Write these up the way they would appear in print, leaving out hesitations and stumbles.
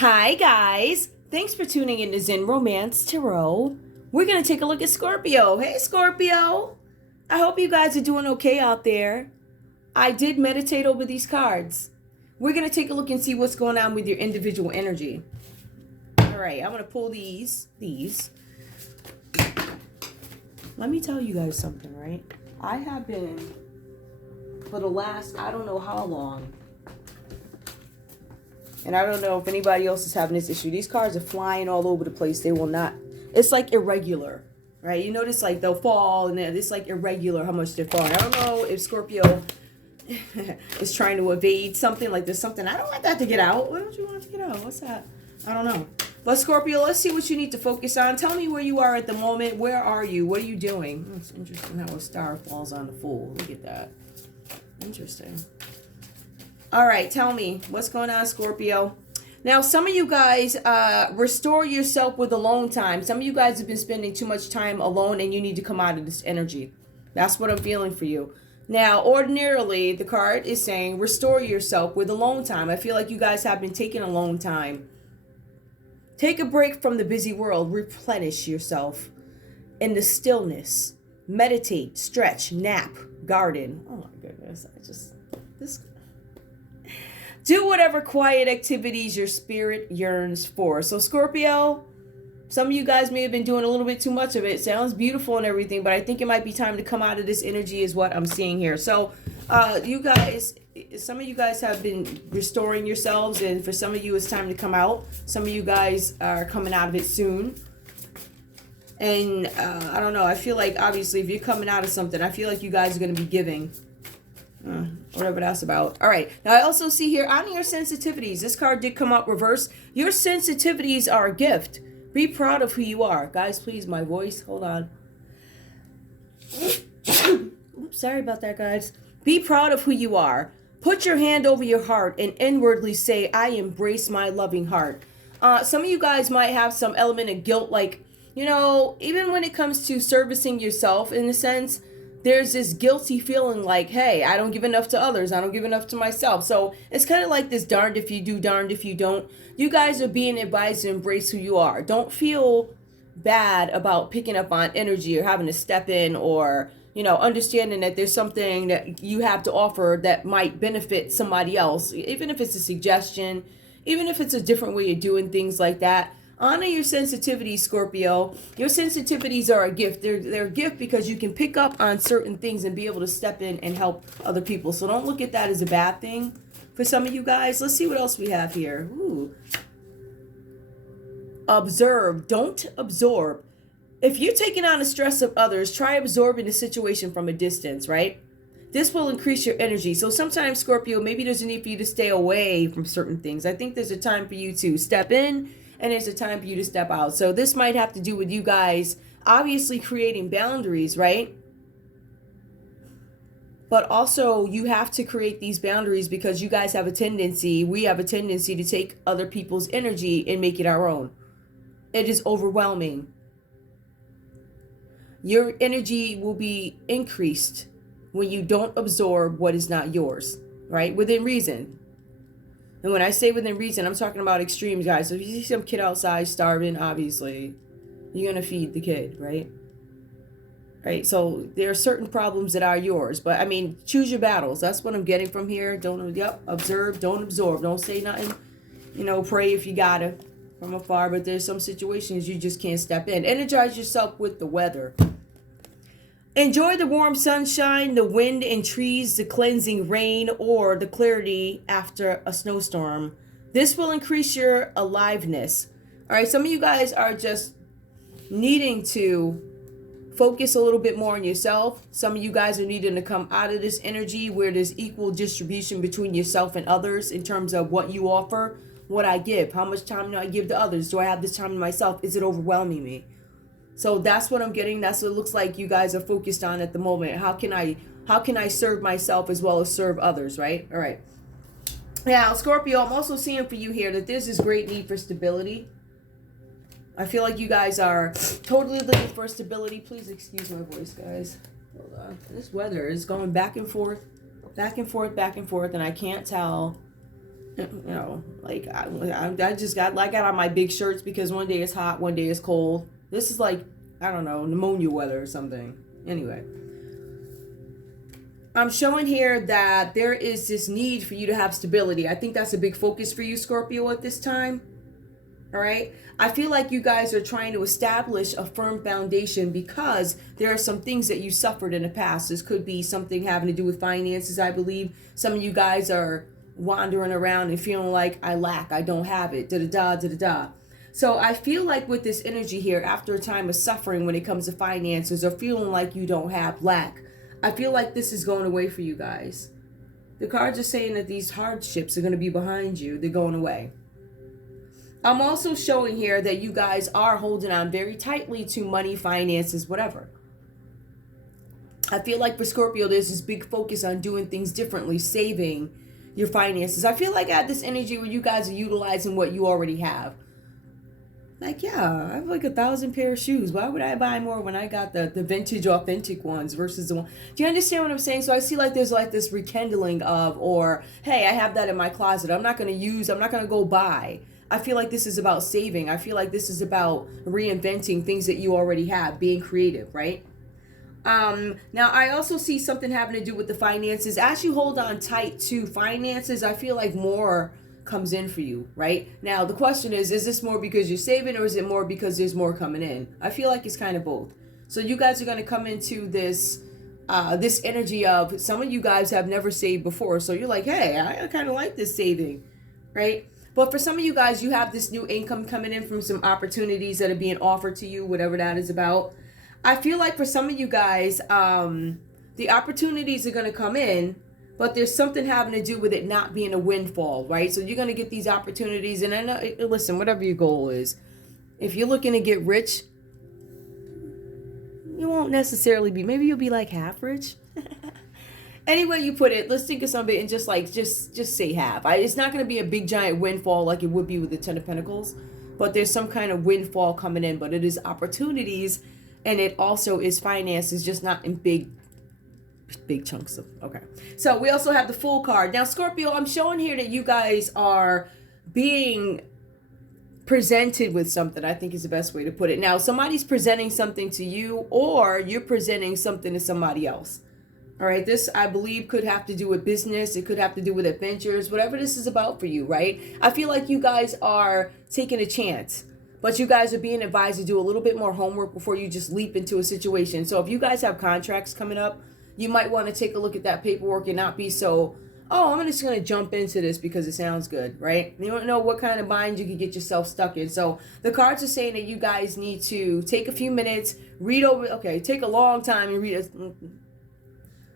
Hi, guys. Thanks for tuning in to Zen Romance Tarot. We're going to take a look at Scorpio. Hey, Scorpio. I hope you guys are doing okay out there. I did meditate over these cards. We're going to take a look and see what's going on with your individual energy. All right, I'm going to pull these. Let me tell you guys something, right? I have been, for the last, I don't know how long, and I don't know if anybody else is having this issue. These cards are flying all over the place. They will not. It's like irregular, right? You notice like they'll fall and then it's like irregular how much they're falling. I don't know if Scorpio is trying to evade something. Like there's something. I don't want that to get out. Why don't you want it to get out? What's that? I don't know. But Scorpio, let's see what you need to focus on. Tell me where you are at the moment. Where are you? What are you doing? Oh, it's interesting how a star falls on the Fool. Look at that. Interesting. All right, tell me what's going on, Scorpio. Now, some of you guys restore yourself with alone time. Some of you guys have been spending too much time alone and you need to come out of this energy. That's what I'm feeling for you. Now, ordinarily, the card is saying restore yourself with alone time. I feel like you guys have been taking alone time. Take a break from the busy world. Replenish yourself in the stillness. Meditate, stretch, nap, garden. Oh my goodness. This. Do whatever quiet activities your spirit yearns for. So Scorpio, some of you guys may have been doing a little bit too much of it. It sounds beautiful and everything, but I think it might be time to come out of this energy is what I'm seeing here. So you guys, some of you guys have been restoring yourselves, and for some of you it's time to come out. Some of you guys are coming out of it soon. And I don't know, I feel like obviously if you're coming out of something, I feel like you guys are going to be giving. Whatever that's about. All right. Now I also see here on your sensitivities. This card did come up reverse. Your sensitivities are a gift. Be proud of who you are. Guys, please, my voice. Hold on. Oops, sorry about that, guys. Be proud of who you are. Put your hand over your heart and inwardly say, I embrace my loving heart. Some of you guys might have some element of guilt, like, you know, even when it comes to servicing yourself in a sense, there's this guilty feeling like, hey, I don't give enough to others. I don't give enough to myself. So it's kind of like this darned if you do, darned if you don't. You guys are being advised to embrace who you are. Don't feel bad about picking up on energy or having to step in or, you know, understanding that there's something that you have to offer that might benefit somebody else. Even if it's a suggestion, even if it's a different way of doing things like that. Honor your sensitivities, Scorpio. Your sensitivities are a gift. They're a gift because you can pick up on certain things and be able to step in and help other people. So don't look at that as a bad thing for some of you guys. Let's see what else we have here. Ooh. Observe. Don't absorb. If you're taking on the stress of others, try absorbing the situation from a distance, right? This will increase your energy. So sometimes, Scorpio, maybe there's a need for you to stay away from certain things. I think there's a time for you to step in and there's a time for you to step out. So this might have to do with you guys obviously creating boundaries, right? But also you have to create these boundaries because you guys have a tendency, we have a tendency to take other people's energy and make it our own. It is overwhelming. Your energy will be increased when you don't absorb what is not yours, right? Within reason. And when I say within reason, I'm talking about extremes, guys. So if you see some kid outside starving, obviously, you're going to feed the kid, right? Right? So there are certain problems that are yours. But, I mean, choose your battles. That's what I'm getting from here. Observe, don't absorb. Don't say nothing. You know, pray if you gotta from afar. But there's some situations you just can't step in. Energize yourself with the weather. Enjoy the warm sunshine, the wind and trees, the cleansing rain, or the clarity after a snowstorm. This will increase your aliveness. All right, some of you guys are just needing to focus a little bit more on yourself. Some of you guys are needing to come out of this energy where there's equal distribution between yourself and others in terms of what you offer, what I give. How much time do I give to others? Do I have this time to myself? Is it overwhelming me? So that's what I'm getting. That's what it looks like you guys are focused on at the moment. How can I serve myself as well as serve others, right? All right. Now, Scorpio, I'm also seeing for you here that there's this great need for stability. I feel like you guys are totally looking for stability. Please excuse my voice, guys. Hold on. This weather is going back and forth, back and forth, back and forth, and I can't tell Like I just got on my big shirts because one day it's hot, one day it's cold. This is like, I don't know, pneumonia weather or something. Anyway, I'm showing here that there is this need for you to have stability. I think that's a big focus for you, Scorpio, at this time. All right. I feel like you guys are trying to establish a firm foundation because there are some things that you suffered in the past. This could be something having to do with finances, I believe. Some of you guys are wandering around and feeling like I lack, I don't have it, da-da-da, da-da-da. So I feel like with this energy here, after a time of suffering when it comes to finances or feeling like you don't have lack, I feel like this is going away for you guys. The cards are saying that these hardships are going to be behind you. They're going away. I'm also showing here that you guys are holding on very tightly to money, finances, whatever. I feel like for Scorpio, there's this big focus on doing things differently, saving your finances. I feel like I have this energy where you guys are utilizing what you already have. Like, yeah, I have like 1,000 pair of shoes. Why would I buy more when I got the vintage authentic ones versus the one? Do you understand what I'm saying? So I see like there's like this rekindling of, or, hey, I have that in my closet. I'm not going to go buy. I feel like this is about saving. I feel like this is about reinventing things that you already have, being creative, right? Now I also see something having to do with the finances. As you hold on tight to finances, I feel like more comes in for you, right? Now the question is this more because you're saving, or is it more because there's more coming in? I feel like it's kind of both. So you guys are going to come into this this energy of, some of you guys have never saved before, so you're like, hey, I kind of like this saving, right? But for some of you guys, you have this new income coming in from some opportunities that are being offered to you, whatever that is about. I feel like for some of you guys, the opportunities are going to come in, but there's something having to do with it not being a windfall, right? So you're going to get these opportunities. And I know, listen, whatever your goal is, if you're looking to get rich, you won't necessarily be, maybe you'll be like half rich. Any way you put it, let's think of something and just say half. It's not going to be a big giant windfall like it would be with the Ten of Pentacles, but there's some kind of windfall coming in, but it is opportunities, and it also is finances, just not in big chunks of, okay. So we also have the Fool card. Now, Scorpio, I'm showing here that you guys are being presented with something, I think is the best way to put it. Now, somebody's presenting something to you, or you're presenting something to somebody else. All right, this, I believe, could have to do with business. It could have to do with adventures, whatever this is about for you, right? I feel like you guys are taking a chance, but you guys are being advised to do a little bit more homework before you just leap into a situation. So if you guys have contracts coming up, you might want to take a look at that paperwork and not be so, oh, I'm just going to jump into this because it sounds good, right? You don't know what kind of bind you could get yourself stuck in. So the cards are saying that you guys need to take a few minutes, read over, okay, take a long time and read it.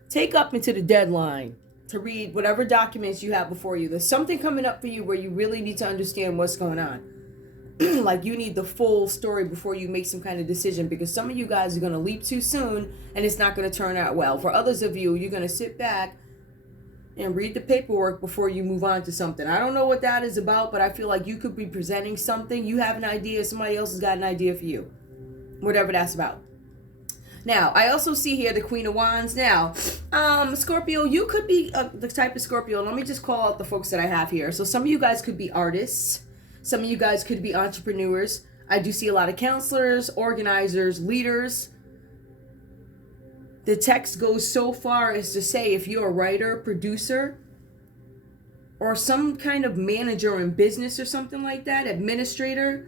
Take up into the deadline to read whatever documents you have before you. There's something coming up for you where you really need to understand what's going on. Like you need the full story before you make some kind of decision, because some of you guys are going to leap too soon and it's not going to turn out well. For others of you, you're going to sit back and read the paperwork before you move on to something. I don't know what that is about, but I feel like you could be presenting something. You have an idea, somebody else has got an idea for you. Whatever that's about. Now, I also see here the Queen of Wands. Now, Scorpio, you could be the type of Scorpio. Let me just call out the folks that I have here. So some of you guys could be artists. Some of you guys could be entrepreneurs. I do see a lot of counselors, organizers, leaders. The text goes so far as to say if you're a writer, producer, or some kind of manager in business or something like that, administrator,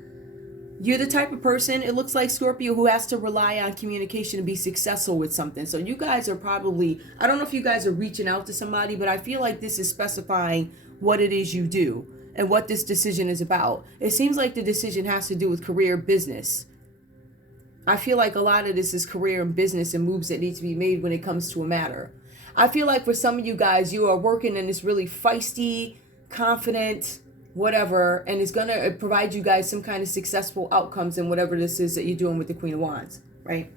you're the type of person, it looks like, Scorpio, who has to rely on communication to be successful with something. So you guys are probably, I don't know if you guys are reaching out to somebody, but I feel like this is specifying what it is you do and what this decision is about. It seems like the decision has to do with career, business. I feel like a lot of this is career and business and moves that need to be made when it comes to a matter. I feel like for some of you guys, you are working in this really feisty, confident, whatever, and it's going to provide you guys some kind of successful outcomes in whatever this is that you're doing with the Queen of Wands, right?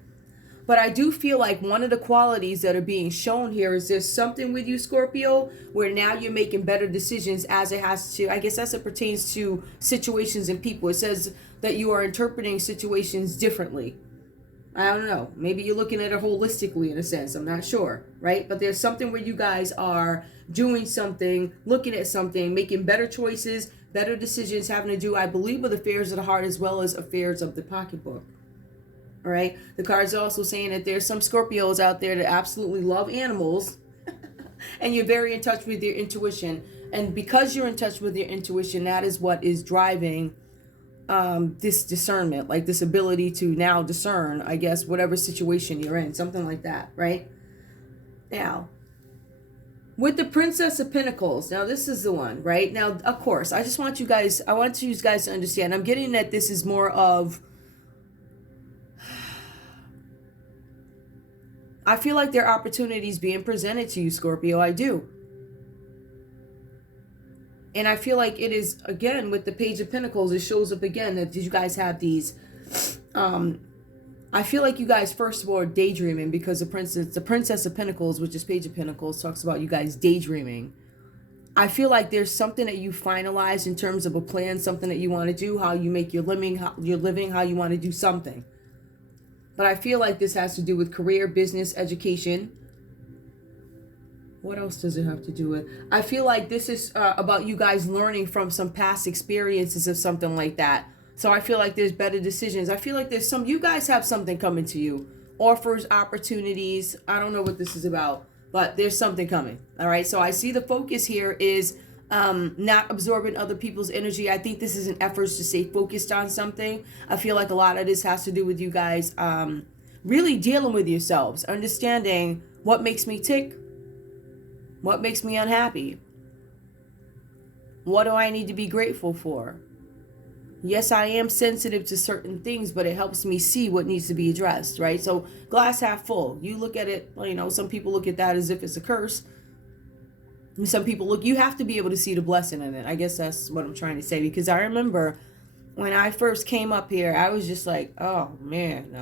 But I do feel like one of the qualities that are being shown here is there's something with you, Scorpio, where now you're making better decisions as it has to, I guess as it pertains to situations and people. It says that you are interpreting situations differently. I don't know. Maybe you're looking at it holistically in a sense. I'm not sure, right? But there's something where you guys are doing something, looking at something, making better choices, better decisions having to do, I believe, with affairs of the heart as well as affairs of the pocketbook. All right. The cards are also saying that there's some Scorpios out there that absolutely love animals and you're very in touch with your intuition. And because you're in touch with your intuition, that is what is driving this discernment, like this ability to now discern, I guess, whatever situation you're in, something like that, right? Now, with the Princess of Pentacles, now this is the one, right? Now, of course, I want you guys to understand, I'm getting that this is more of, I feel like there are opportunities being presented to you, Scorpio. I do. And I feel like it is, again, with the Page of Pentacles, it shows up again that you guys have these, I feel like you guys, first of all, are daydreaming because the Princess of Pentacles, which is Page of Pentacles, talks about you guys daydreaming. I feel like there's something that you finalize in terms of a plan, something that you want to do, how you make your living, how you want to do something. But I feel like this has to do with career, business, education. What else does it have to do with? I feel like this is about you guys learning from some past experiences of something like that. So I feel like there's better decisions. I feel like you guys have something coming to you. Offers, opportunities. I don't know what this is about, but there's something coming. All right. So I see the focus here is not absorbing other people's energy. I think this is an effort to stay focused on something. I feel like a lot of this has to do with you guys really dealing with yourselves, understanding what makes me tick, what makes me unhappy, what do I need to be grateful for. Yes, I am sensitive to certain things, but it helps me see what needs to be addressed, right? So glass half full. You look at it, some people look at that as if it's a curse. Some people you have to be able to see the blessing in it. I guess that's what I'm trying to say, because I remember when I first came up here, I was just like, oh man,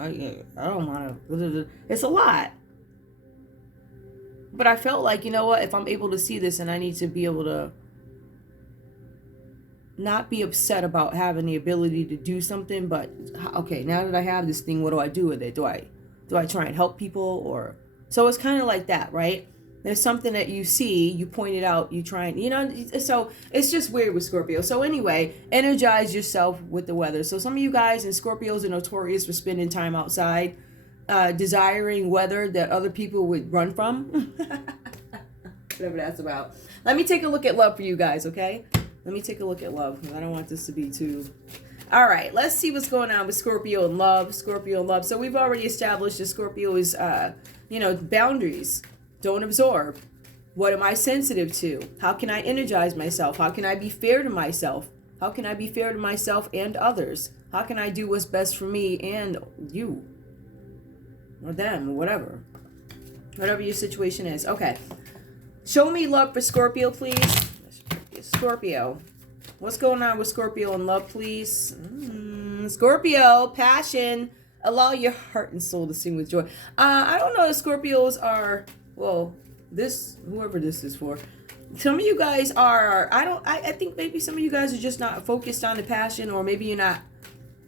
I don't want to, it's a lot. But I felt like, you know what, if I'm able to see this, and I need to be able to not be upset about having the ability to do something, but okay, now that I have this thing, what do I do with it? Do I try and help people? Or so it's kind of like that, right? There's something that you see, you point it out, you try and, so it's just weird with Scorpio. So anyway, energize yourself with the weather. So some of you guys and Scorpios are notorious for spending time outside, desiring weather that other people would run from. Whatever that's about. Let me take a look at love for you guys, okay? Let me take a look at love, because I don't want this to be too... All right, let's see what's going on with Scorpio and love. Scorpio and love. So we've already established that Scorpio is, boundaries. Don't absorb. What am I sensitive to? How can I energize myself? How can I be fair to myself? How can I be fair to myself and others? How can I do what's best for me and you? Or them, or whatever. Whatever your situation is. Okay. Show me love for Scorpio, please. Scorpio. What's going on with Scorpio and love, please? Scorpio, passion. Allow your heart and soul to sing with joy. I don't know if Scorpios are, well, whoever this is for. Some of you guys are, I think maybe some of you guys are just not focused on the passion, or maybe you're not,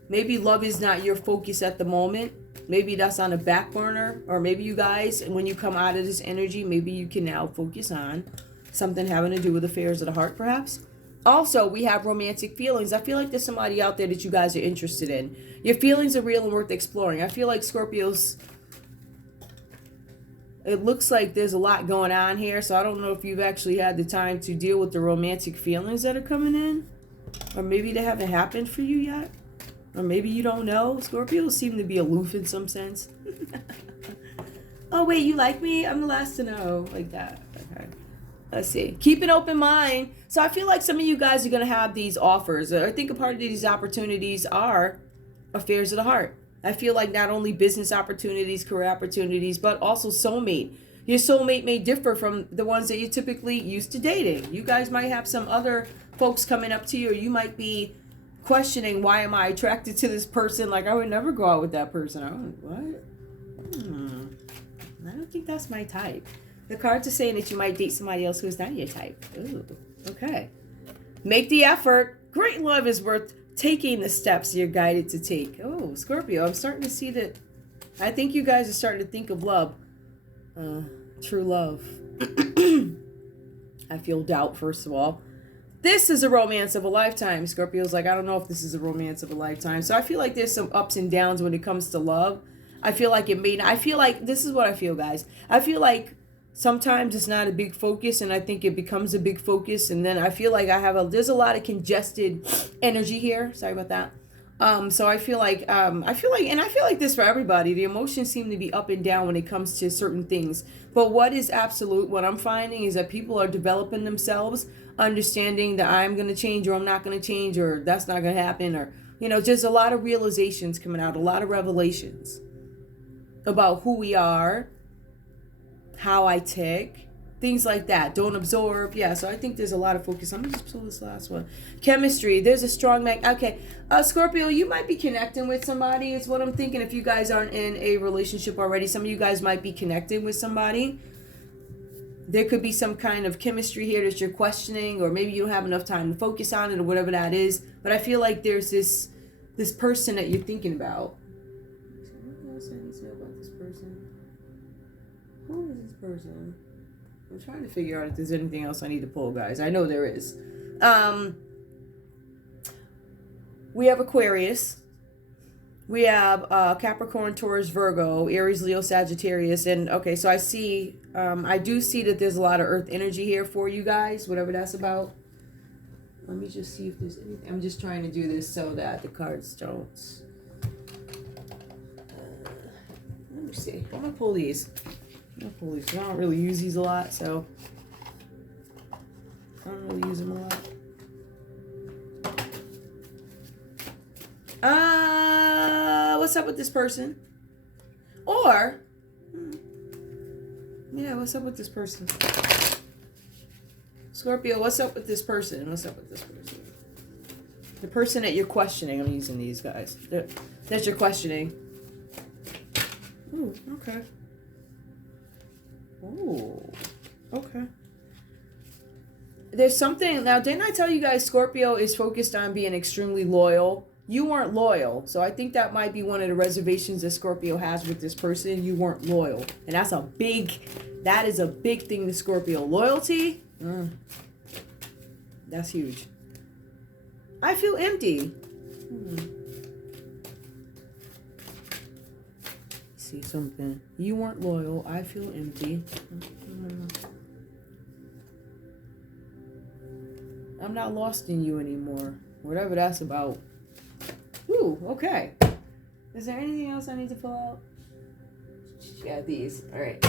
maybe love is not your focus at the moment. Maybe that's on a back burner, or maybe you guys, when you come out of this energy, maybe you can now focus on something having to do with affairs of the heart, perhaps. Also, we have romantic feelings. I feel like there's somebody out there that you guys are interested in. Your feelings are real and worth exploring. I feel like Scorpios, it looks like there's a lot going on here, so I don't know if you've actually had the time to deal with the romantic feelings that are coming in. Or maybe they haven't happened for you yet. Or maybe you don't know. Scorpios seem to be aloof in some sense. Oh, wait, you like me? I'm the last to know. Like that. Okay. Let's see. Keep an open mind. So I feel like some of you guys are going to have these offers. I think a part of these opportunities are affairs of the heart. I feel like not only business opportunities, career opportunities, but also soulmate. Your soulmate may differ from the ones that you're typically used to dating. You guys might have some other folks coming up to you, or you might be questioning, why am I attracted to this person? Like, I would never go out with that person. What? I don't think that's my type. The cards are saying that you might date somebody else who's not your type. Ooh, okay. Make the effort. Great love is worth taking the steps you're guided to take. Oh, Scorpio, I'm starting to see that I think you guys are starting to think of love. True love. I feel doubt, first of all. This is a romance of a lifetime. Scorpio's like, I don't know if this is a romance of a lifetime. So I feel like there's some ups and downs when it comes to love. I feel like this is what I feel, guys. I feel like sometimes it's not a big focus, and I think it becomes a big focus, and then I feel like there's a lot of congested energy here. Sorry about that. So I feel like this for everybody. The emotions seem to be up and down when it comes to certain things. But what is absolute, what I'm finding is that people are developing themselves, understanding that I'm going to change or I'm not going to change or that's not going to happen, or, just a lot of realizations coming out, a lot of revelations about who we are, how I tick, things like that. Don't absorb. Yeah, so I think there's a lot of focus. I'm going to just pull this last one. Chemistry. There's a strong okay. Scorpio, you might be connecting with somebody. It's what I'm thinking. If you guys aren't in a relationship already, some of you guys might be connecting with somebody. There could be some kind of chemistry here that you're questioning, or maybe you don't have enough time to focus on it, or whatever that is. But I feel like there's this person that you're thinking about. What else I need to know about this person? Who is this person? I'm trying to figure out if there's anything else I need to pull, guys. I know there is. We have Aquarius. We have Capricorn, Taurus, Virgo, Aries, Leo, Sagittarius. And okay, so I do see that there's a lot of earth energy here for you guys, whatever that's about. Let me just see if there's anything. I'm just trying to do this so that the cards don't. Let me see. I'm going to pull these. I don't really use these a lot, so I don't really use them a lot. What's up with this person? Or, yeah, what's up with this person? Scorpio, what's up with this person? What's up with this person? The person that you're questioning. I'm using these guys. That you're questioning. Ooh, okay. Ooh, okay. There's something, now didn't I tell you guys Scorpio is focused on being extremely loyal? You weren't loyal, so I think that might be one of the reservations that Scorpio has with this person. You weren't loyal, and that is a big thing to Scorpio. Loyalty, that's huge. I feel empty. See something. You weren't loyal. I feel empty. I'm not lost in you anymore. Whatever that's about. Ooh, okay. Is there anything else I need to pull out? Yeah, these. All right.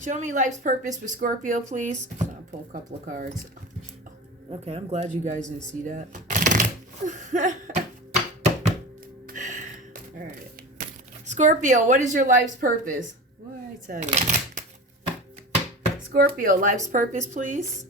Show me life's purpose for Scorpio, please. I'll pull a couple of cards. Okay, I'm glad you guys didn't see that. All right. Scorpio, what is your life's purpose? What did I tell you? Scorpio, life's purpose, please.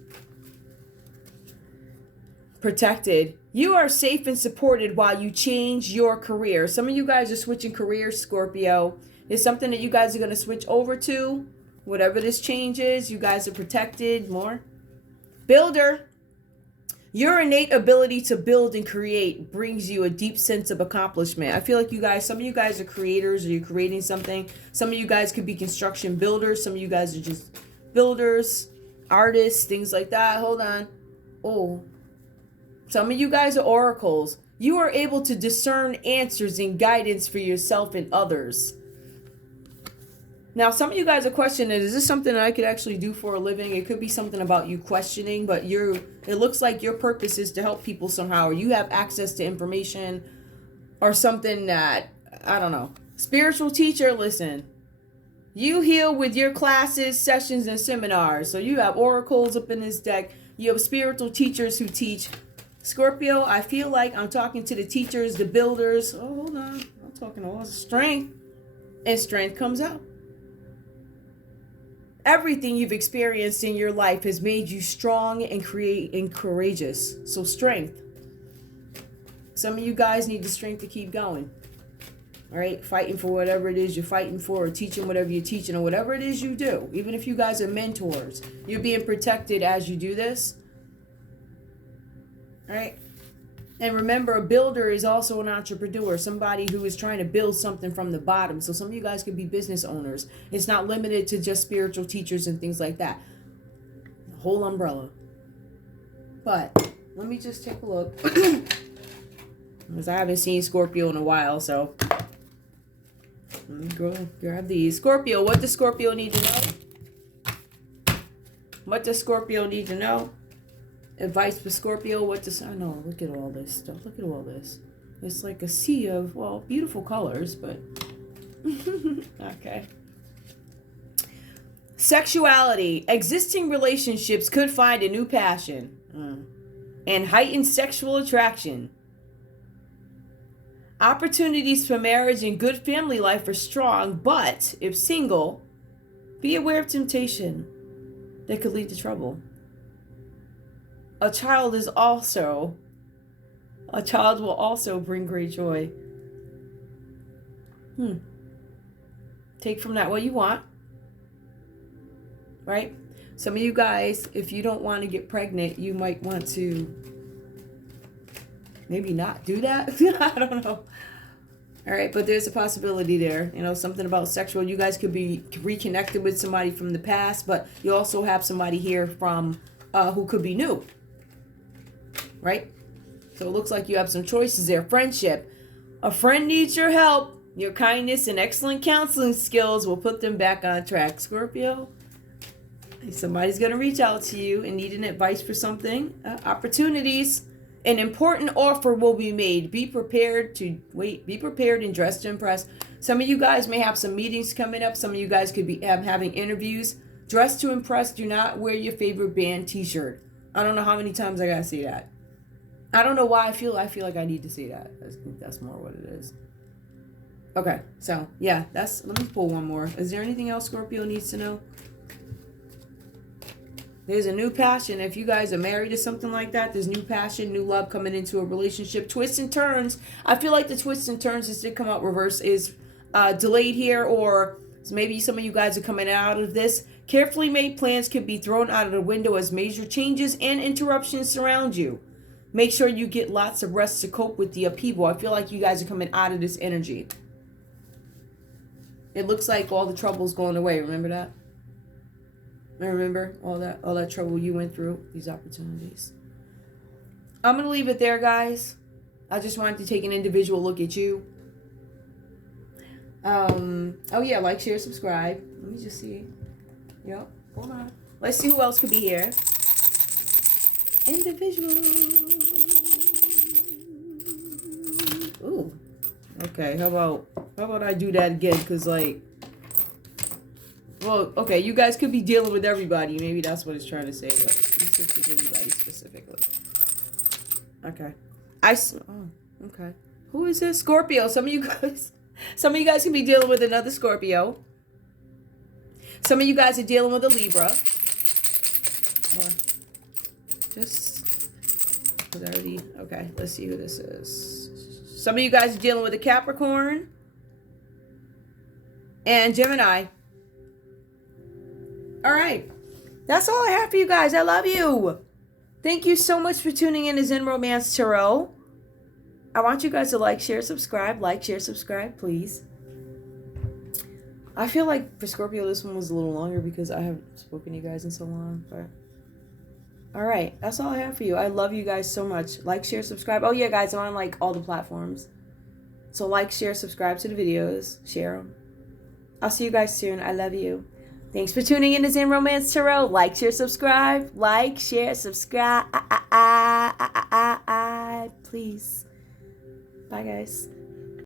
Protected. You are safe and supported while you change your career. Some of you guys are switching careers, Scorpio. There's something that you guys are going to switch over to. Whatever this change is, you guys are protected more. Builder. Your innate ability to build and create brings you a deep sense of accomplishment. I feel like some of you guys are creators, or you're creating something. Some of you guys could be construction builders. Some of you guys are just builders, artists, things like that. Hold on. Oh. Some of you guys are oracles. You are able to discern answers and guidance for yourself and others. Now, some of you guys are questioning, is this something that I could actually do for a living? It could be something about you questioning, but it looks like your purpose is to help people somehow, or you have access to information or something that, I don't know. Spiritual teacher, listen. You heal with your classes, sessions, and seminars. So you have oracles up in this deck. You have spiritual teachers who teach. Scorpio, I feel like I'm talking to the teachers, the builders. Oh, hold on. I'm talking all strength. And strength comes out. Everything you've experienced in your life has made you strong and courageous. So strength. Some of you guys need the strength to keep going. All right? Fighting for whatever it is you're fighting for, or teaching whatever you're teaching, or whatever it is you do. Even if you guys are mentors, you're being protected as you do this. All right? And remember, a builder is also an entrepreneur, somebody who is trying to build something from the bottom. So some of you guys could be business owners. It's not limited to just spiritual teachers and things like that. The whole umbrella. But let me just take a look. Because I haven't seen Scorpio in a while, so let me go grab these. Scorpio, what does Scorpio need to know? What does Scorpio need to know? Advice for Scorpio, what does... I know, look at all this stuff. Look at all this. It's like a sea of, well, beautiful colors, but... Okay. Sexuality. Existing relationships could find a new passion. And heightened sexual attraction. Opportunities for marriage and good family life are strong, but if single, be aware of temptation that could lead to trouble. A child will also bring great joy. Take from that what you want. Right? Some of you guys, if you don't want to get pregnant, you might want to maybe not do that. I don't know. All right, but there's a possibility there. You know, something about sexual. You guys could be reconnected with somebody from the past, but you also have somebody here from who could be new. Right? So it looks like you have some choices there. Friendship. A friend needs your help. Your kindness and excellent counseling skills will put them back on track. Scorpio, somebody's going to reach out to you and need an advice for something. Opportunities. An important offer will be made. Be prepared to wait. Be prepared and dressed to impress. Some of you guys may have some meetings coming up. Some of you guys could be having interviews. Dress to impress. Do not wear your favorite band t-shirt. I don't know how many times I got to say that. I don't know why I feel like I need to say that. That's more what it is. Okay, so yeah, let me pull one more. Is there anything else Scorpio needs to know? There's a new passion. If you guys are married or something like that, there's new passion, new love coming into a relationship. Twists and turns. I feel like the twists and turns that did come out reverse is delayed here, or maybe some of you guys are coming out of this. Carefully made plans could be thrown out of the window as major changes and interruptions surround you. Make sure you get lots of rest to cope with the upheaval. I feel like you guys are coming out of this energy. It looks like all the trouble's going away. Remember that? Remember all that trouble you went through? These opportunities. I'm going to leave it there, guys. I just wanted to take an individual look at you. Oh, yeah. Like, share, subscribe. Let me just see. Yep. Hold on. Let's see who else could be here. Individual. Ooh. Okay, how about I do that again? Because, like, well, okay, you guys could be dealing with everybody. Maybe that's what it's trying to say. But let's just with everybody specifically. Okay. Okay. Who is this? Scorpio. Some of you guys can be dealing with another Scorpio. Some of you guys are dealing with a Libra. Okay, let's see who this is. Some of you guys are dealing with a Capricorn and Gemini. All right. That's all I have for you guys. I love you. Thank you so much for tuning in to Zen Romance Tarot. I want you guys to like, share, subscribe. Like, share, subscribe, please. I feel like for Scorpio, this one was a little longer because I haven't spoken to you guys in so long, but... All right, that's all I have for you. I love you guys so much. Like, share, subscribe. Oh, yeah, guys, I'm on, like, all the platforms. So like, share, subscribe to the videos. Share them. I'll see you guys soon. I love you. Thanks for tuning in to Zen Romance Tarot. Like, share, subscribe. Like, share, subscribe. Please. Bye, guys.